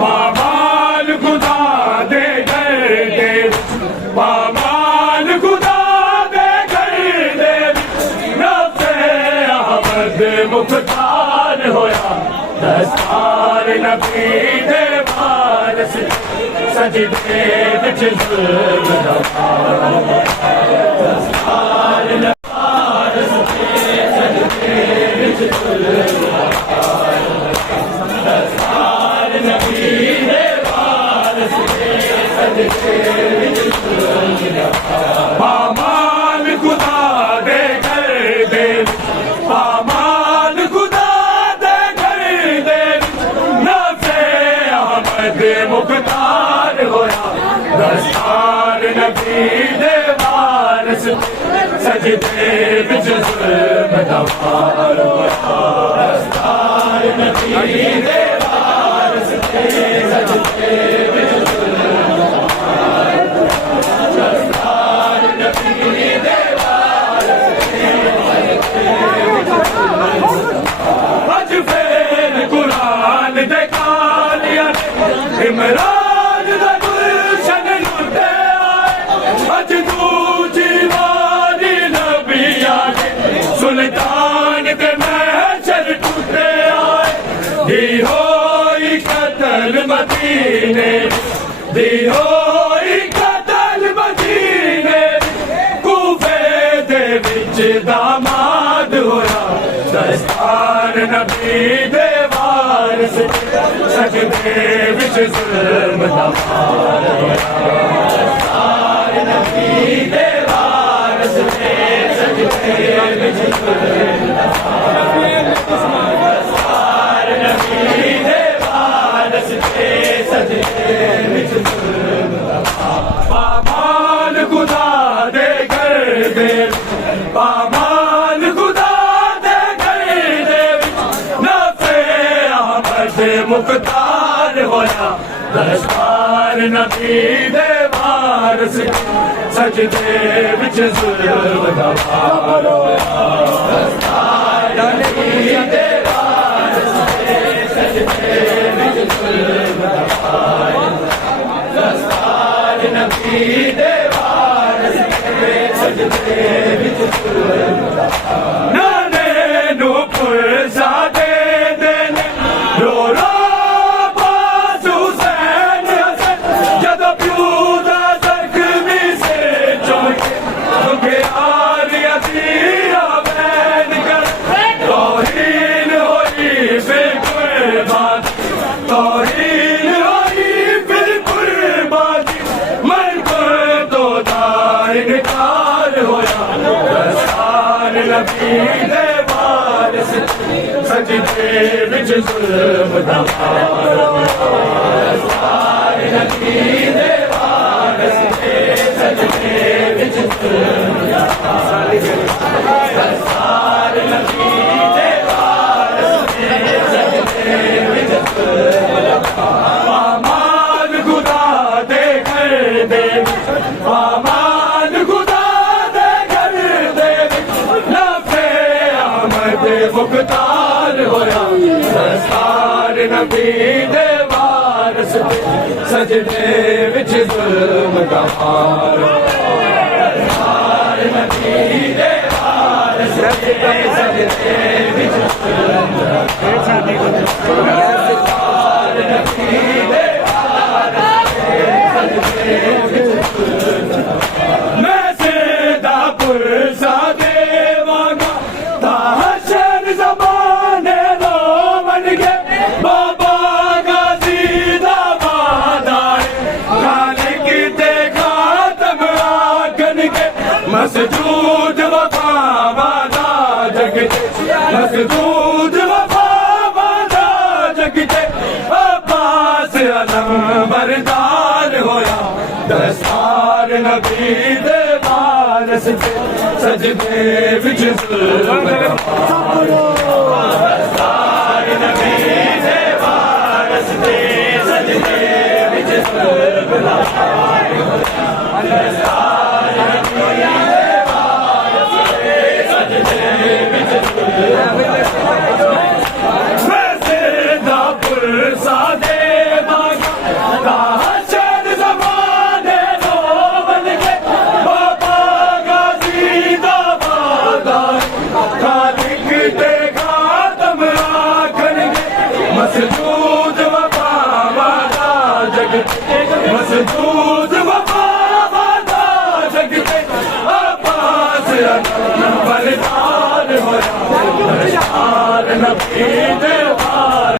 पामाल खुदा दे दे पामाल खुदा दे दे नफ्से अहमद मुख्तार होया दस्तार नबी दे वारस सजदे विच जुल्म दा दस्तार वारस सजदे विच जुल्म दस्तार नबी दे वारस सजदे विच जुल्म पामाल खुदा दे दे पामाल खुदा दे दे नफ्से अहमद मुख्तार होया दस्तार नबी दे वारस सजदे विच जुल्म दा पार होया दस्तार नबी दे वारस सजदे विच जुल्म दा पार दस्तार नबी दे वारस अज फेर कुरान दे कालिया इमरान दा गुलशन लुटे अज दूजी वारी नबिया सुल्तान के महशर टूटे आए दी होई कतल मदीने दी होई कतल मदीने कूफे दे विच दामाद होया दस्तार नबी दे वारस सजदे विच जुल्म दा पार होया दस्तार नबी दे वारस सजदे विच जुल्म दा पार दस्तार नबी दे वारस सजदे विच जुल्म दा पामाल खुदा दे दे पामाल खुदा दे दे नफ्से अहमद मुख्तार होया दस्तार नबी दे वारस सजदे विच जुल्म दा पार होया दस्तार नबी दे वारस सजदे विच जुल्म दा पार दस्तार नबी दे वारस सजदे विच जुल्म दा पार नाने नु पुरसा दे देने रो रो बाजू हुसैन हसन जदों प्यू दा जख्मी से चमके तुगे आलिया दिया बैन कर तौहीन होई बिल्कुल तौहीन होई बिल्कुल बाजी मर तो इनकार होया दस्तार नबी दे वारस सजदे विच जुल्म दा पार होया दस्तार नबी दे वारस सजदे विच जुल्म दा पार दस्तार नबी दे वारस सजदे विच जुल्म दा पार पामाल खुदा दे दे पामाल खुदा दे दे नफ्से अहमद मुख्तार होया दस्तार नबी दे वारस सजदे विच जुल्म दा पार दस्तार नबी दे वारस सजदे विच जुल्म दा पार दस्तार नबी दे वारस सजदे विच जुल्म दा पार मैं सेदा पुरसा देवांगा ताहशर ज़माने लो मन के बाबा गाजी दा वादा काले की देखा तब आखन के मसजूद वफा वादा जगते मसजूद वफा वादा जगते अब्बास नंबरदार होया दस्तार नबी दे वारस ते सजदे विच दस्तार नबी दे वारस ते सजदे विच मसजूद वफावादा जगते अब्बास नंबरदार होया दस्तार नबी दे